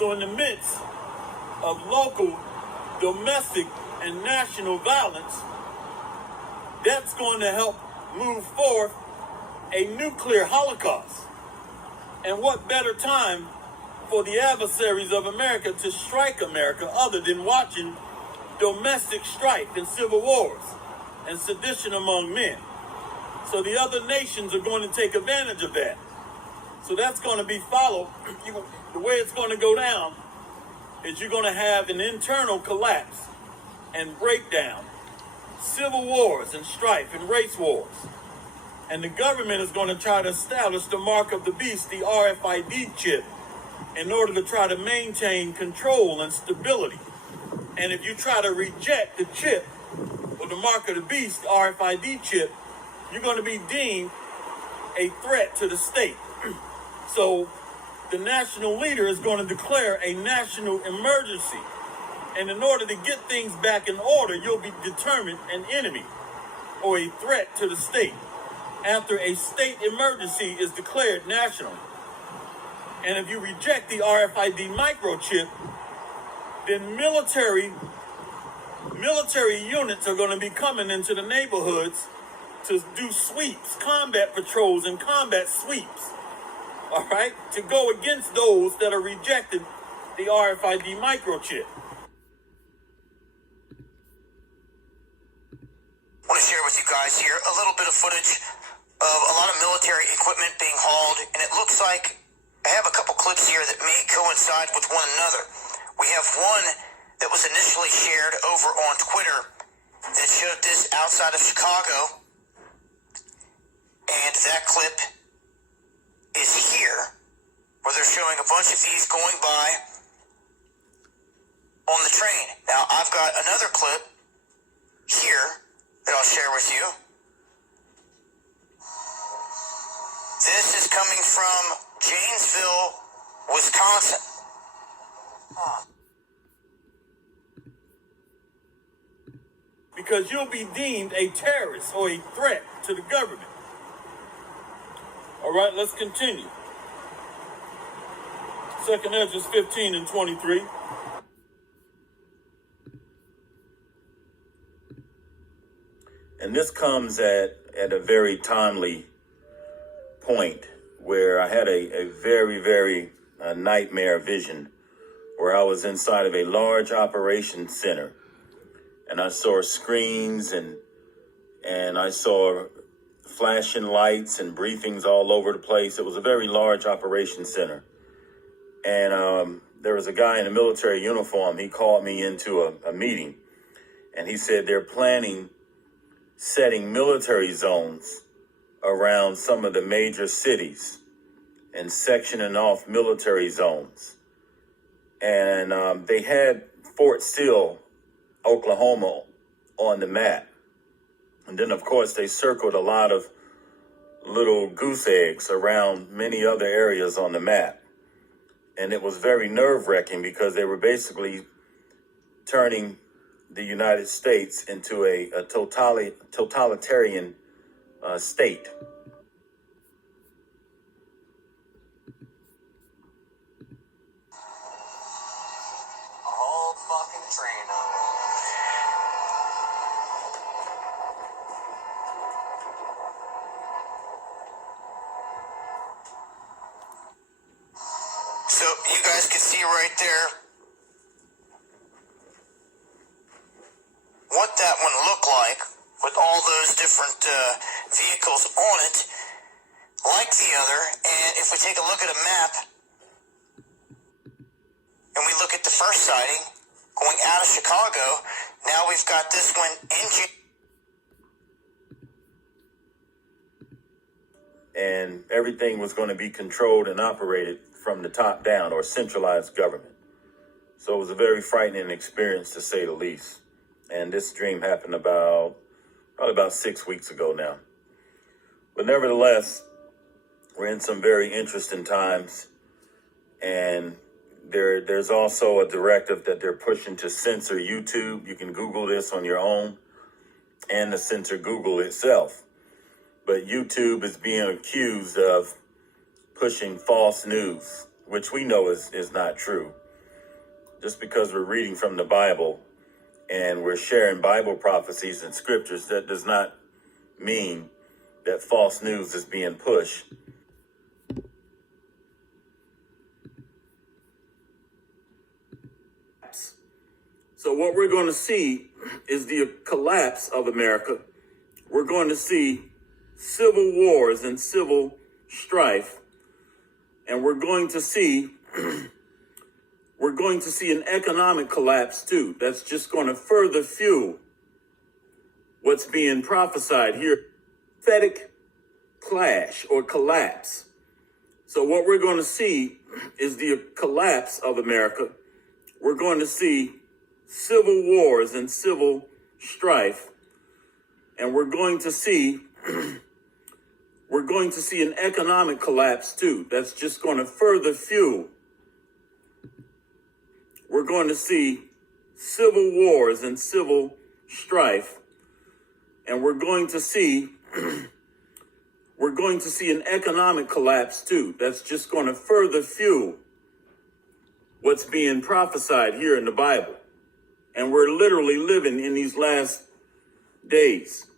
So in the midst of local, domestic, and national violence, that's going to help move forth a nuclear holocaust. And what better time for the adversaries of America to strike America other than watching domestic strife and civil wars and sedition among men? So the other nations are going to take advantage of that. So that's going to be followed. The way it's going to go down is you're going to have an internal collapse and breakdown, civil wars and strife and race wars. And the government is going to try to establish the mark of the beast, the RFID chip, in order to try to maintain control and stability. And if you try to reject the chip or the mark of the beast, the RFID chip, you're going to be deemed a threat to the state. So the national leader is going to declare a national emergency. And in order to get things back in order, you'll be determined an enemy or a threat to the state after a state emergency is declared nationally. And if you reject the RFID microchip, then military units are going to be coming into the neighborhoods to do sweeps, combat patrols and combat sweeps, all right, to go against those that are rejecting the RFID microchip. I want to share with you guys here a little bit of footage of a lot of military equipment being hauled, and it looks like I have a couple clips here that may coincide with one another. We have one that was initially shared over on Twitter that showed this outside of Chicago, and that clip is here, where they're showing a bunch of these going by on the train. Now, I've got another clip here that I'll share with you. This is coming from Janesville, Wisconsin. Because you'll be deemed a terrorist or a threat to the government. All right, let's continue. 2nd Esdras 15 and 23. And this comes at a very timely point where I had a very, very nightmare vision where I was inside of a large operations center, and I saw screens and I saw flashing lights and briefings all over the place. It was a very large operations center. And there was a guy in a military uniform. He called me into a meeting, and he said they're planning setting military zones around some of the major cities and sectioning off military zones. And they had Fort Sill, Oklahoma, on the map. And then, of course, they circled a lot of little goose eggs around many other areas on the map. And it was very nerve-wracking because they were basically turning the United States into a totalitarian state. Whole fucking train on it. So you guys can see right there what that one looked like with all those different vehicles on it, like the other. And if we take a look at a map and we look at the first sighting going out of Chicago, now we've got this one in And everything was going to be controlled and operated from the top down, or centralized government. So it was a very frightening experience, to say the least. And this dream happened probably about 6 weeks ago now. But nevertheless, we're in some very interesting times. And there's also a directive that they're pushing to censor YouTube. You can Google this on your own, and to censor Google itself. But YouTube is being accused of pushing false news, which we know is not true. just because we're reading from the Bible and we're sharing Bible prophecies and scriptures, that does not mean that false news is being pushed. So what we're going to see is the collapse of America. We're going to see civil wars and civil strife. And we're going to see an economic collapse too. That's just going to further fuel what's being prophesied here. Prophetic clash or collapse. So what we're going to see is the collapse of America. We're going to see civil wars and civil strife. And we're going to see an economic collapse too. That's just going to further fuel. We're going to see civil wars and civil strife. And we're going to see an economic collapse too. That's just going to further fuel what's being prophesied here in the Bible. And we're literally living in these last days.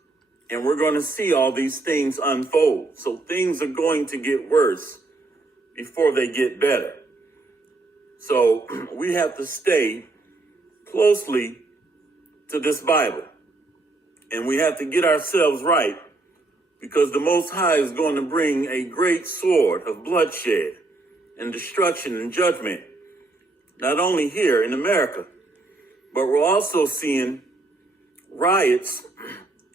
And we're going to see all these things unfold. So things are going to get worse before they get better. So we have to stay closely to this Bible. And we have to get ourselves right, because the Most High is going to bring a great sword of bloodshed and destruction and judgment, not only here in America, but we're also seeing riots,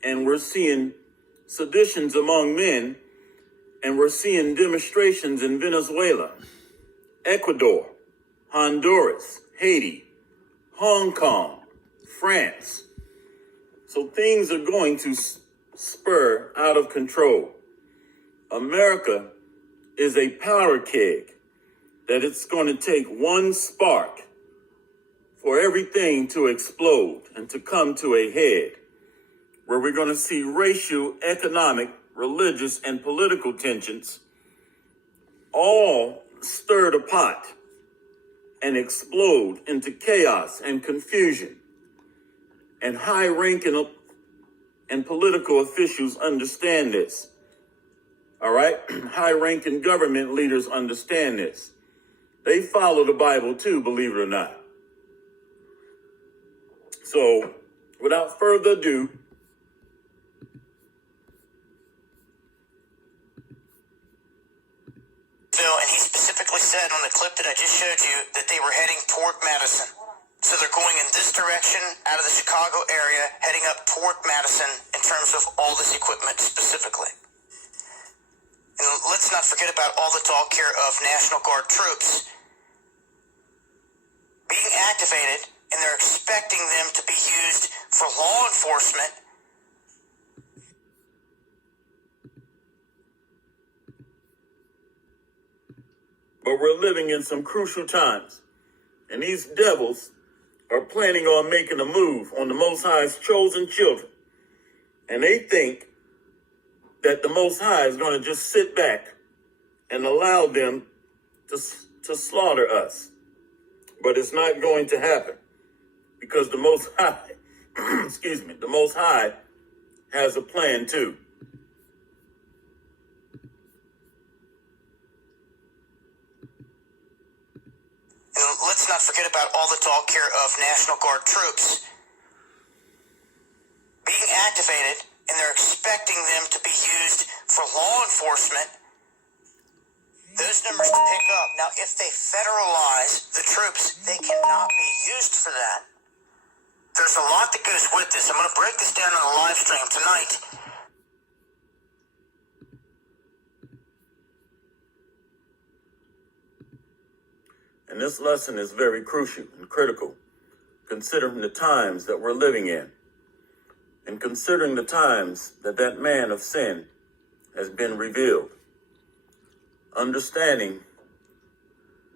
and we're seeing seditions among men, and we're seeing demonstrations in Venezuela, Ecuador, Honduras, Haiti, Hong Kong, France. So things are going to spur out of control. America is a powder keg that it's going to take one spark for everything to explode and to come to a head, where we're going to see racial, economic, religious, and political tensions all stirred a pot and explode into chaos and confusion. And high-ranking and political officials understand this. All right? High-ranking government leaders understand this. They follow the Bible too, believe it or not. So, without further ado, and he specifically said on the clip that I just showed you that they were heading toward Madison. So they're going in this direction out of the Chicago area, heading up toward Madison in terms of all this equipment specifically. And let's not forget about all the talk here of National Guard troops being activated, and they're expecting them to be used for law enforcement. But we're living in some crucial times, and these devils are planning on making a move on the Most High's chosen children. And they think that the Most High is going to just sit back and allow them to slaughter us. But it's not going to happen, because the Most High, the Most High has a plan too. And let's not forget about all the talk here of National Guard troops being activated, and they're expecting them to be used for law enforcement. Those numbers to pick up. Now, if they federalize the troops, they cannot be used for that. There's a lot that goes with this. I'm going to break this down on the live stream tonight. And this lesson is very crucial and critical, considering the times that we're living in, and considering the times that that man of sin has been revealed. Understanding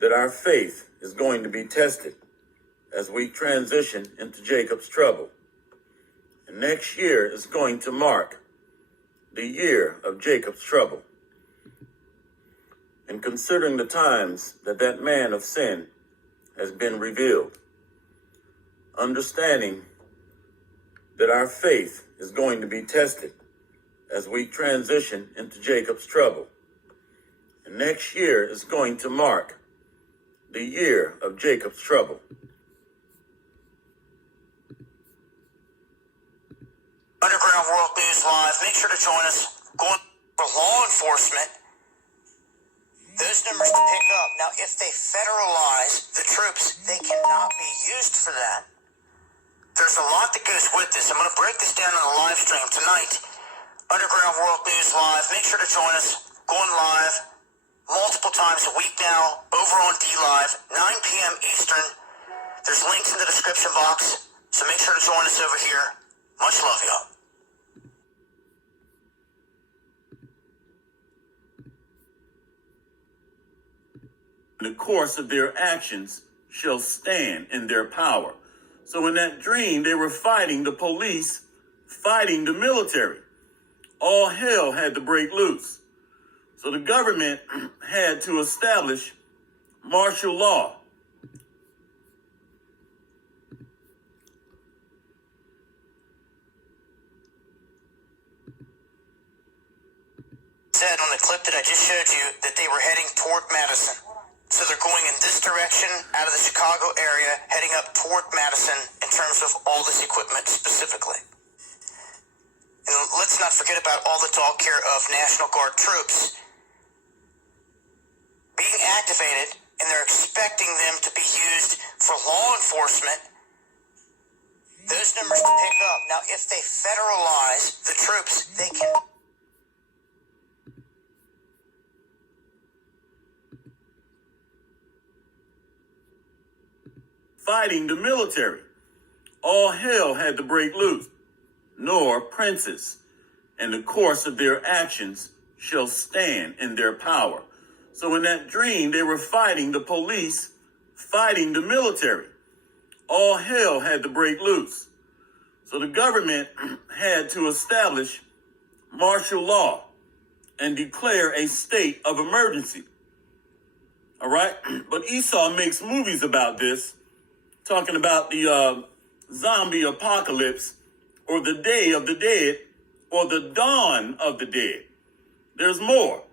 that our faith is going to be tested as we transition into Jacob's trouble. And next year is going to mark the year of Jacob's trouble. And considering the times that that man of sin has been revealed. Understanding that our faith is going to be tested as we transition into Jacob's trouble. And next year is going to mark the year of Jacob's trouble. Underground World News Live. Make sure to join us. Going for law enforcement. Those numbers to pick up. Now, if they federalize the troops, they cannot be used for that. There's a lot that goes with this. I'm going to break this down on the live stream tonight. Underground World News Live. Make sure to join us. Going live multiple times a week now over on D-Live, 9 p.m. Eastern. There's links in the description box, so make sure to join us over here. Much love, y'all. The course of their actions shall stand in their power. So in that dream, they were fighting the police, fighting the military. All hell had to break loose. So the government had to establish martial law. Said on the clip that I just showed you that they were heading toward Madison. So they're going in this direction out of the Chicago area, heading up toward Madison in terms of all this equipment specifically. And let's not forget about all the talk here of National Guard troops being activated, and they're expecting them to be used for law enforcement. Those numbers to pick up. Now, if they federalize the troops, they can... Fighting the military. All hell had to break loose, nor princes, and the course of their actions shall stand in their power. So in that dream, they were fighting the police, fighting the military. All hell had to break loose. So the government had to establish martial law and declare a state of emergency. All right? But Esau makes movies about this, talking about the zombie apocalypse, or the day of the dead, or the dawn of the dead. There's more.